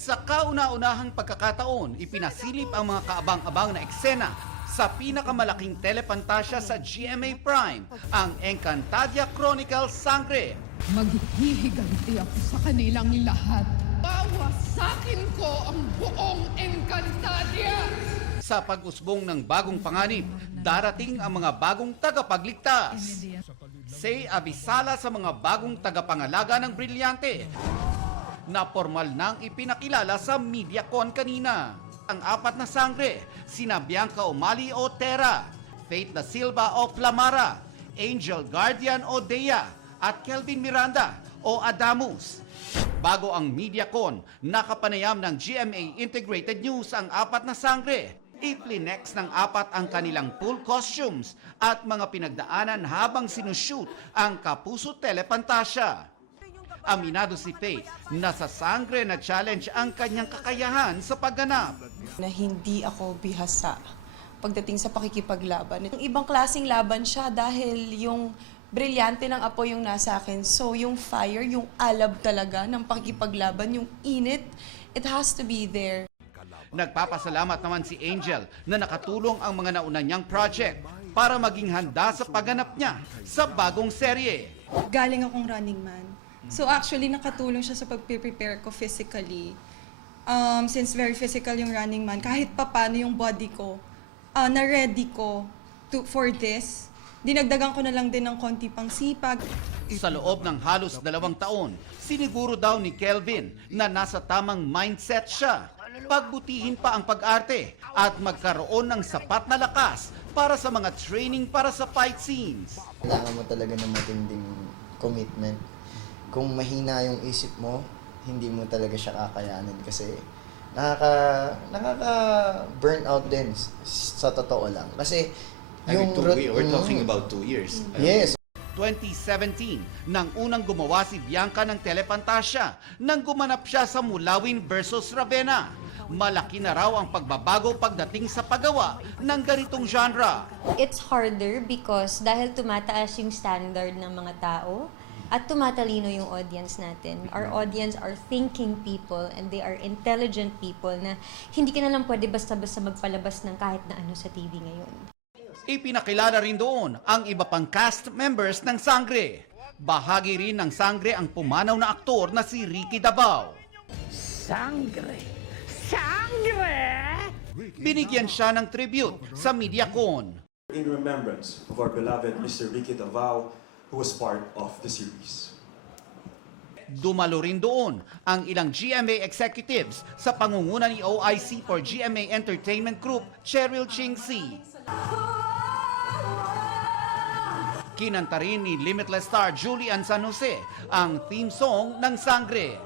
Sa kauna-unahang pagkakataon, ipinasilip ang mga kaabang-abang na eksena sa pinakamalaking telepantasya sa GMA Prime, ang Encantadia Chronicles Sangre. Maghihiganti ako sa kanilang lahat. Wawasakin ko ang buong Encantadia! Sa pag-usbong ng bagong panganib, darating ang mga bagong tagapagligtas. Say abisala sa mga bagong tagapangalaga ng brilyante na formal nang ipinakilala sa MediaCon kanina. Ang apat na sangre, sina Bianca Umali o Terra, Faith Da Silva o Flamara, Angel Guardian o Dea, at Kelvin Miranda o Adamus. Bago ang MediaCon, nakapanayam ng GMA Integrated News ang apat na sangre. Iplinex ng apat ang kanilang full costumes at mga pinagdaanan habang sinushoot ang Kapuso Telepantasya. Aminado si Faith na sa sangre na challenge ang kanyang kakayahan sa pagganap. Na hindi ako bihasa pagdating sa pakikipaglaban. Yung ibang klaseng laban siya dahil yung brilyante ng apo yung nasa akin. So yung fire, yung alab talaga ng pakikipaglaban, yung init, it has to be there. Nagpapasalamat naman si Angel na nakatulong ang mga nauna niyang project para maging handa sa pagganap niya sa bagong serye. Galing akong Running Man. So actually, nakatulong siya sa pag-prepare ko physically. Since very physical yung Running Man, kahit papano yung body ko, na-ready ko for this. Dinagdagan ko na lang din ng konti pang sipag. Sa loob ng halos 2 taon, siniguro daw ni Kelvin na nasa tamang mindset siya. Pagbutihin pa ang pag-arte at magkaroon ng sapat na lakas para sa mga training para sa fight scenes. Kailangan mo talaga ng matinding commitment. Kung mahina yung isip mo, hindi mo talaga siya kakayanin kasi nakaka-burn out din sa totoo lang. Kasi we're talking about 2 years. Yes. 2017, nang unang gumawa si Bianca ng Telepantasya nang gumanap siya sa Mulawin versus Ravenna. Malaki na raw ang pagbabago pagdating sa paggawa ng ganitong genre. It's harder because dahil tumataas yung standard ng mga tao at tumatalino yung audience natin. Our audience are thinking people and they are intelligent people na hindi ka na lang pwede basta-basta magpalabas ng kahit na ano sa TV ngayon. Ipinakilala rin doon ang iba pang cast members ng Sangre. Bahagi rin ng Sangre ang pumanaw na aktor na si Ricky Dabao. Sangre! Sangre! Binigyan siya ng tribute sa MediaCon. In remembrance of our beloved Mr. Ricky Davao, who was part of the series. Dumalo rin doon ang ilang GMA executives sa pangunguna ni OIC for GMA Entertainment Group, Cheryl Chingsi. Kinanta rin ni Limitless star Julian San Jose ang theme song ng Sangre.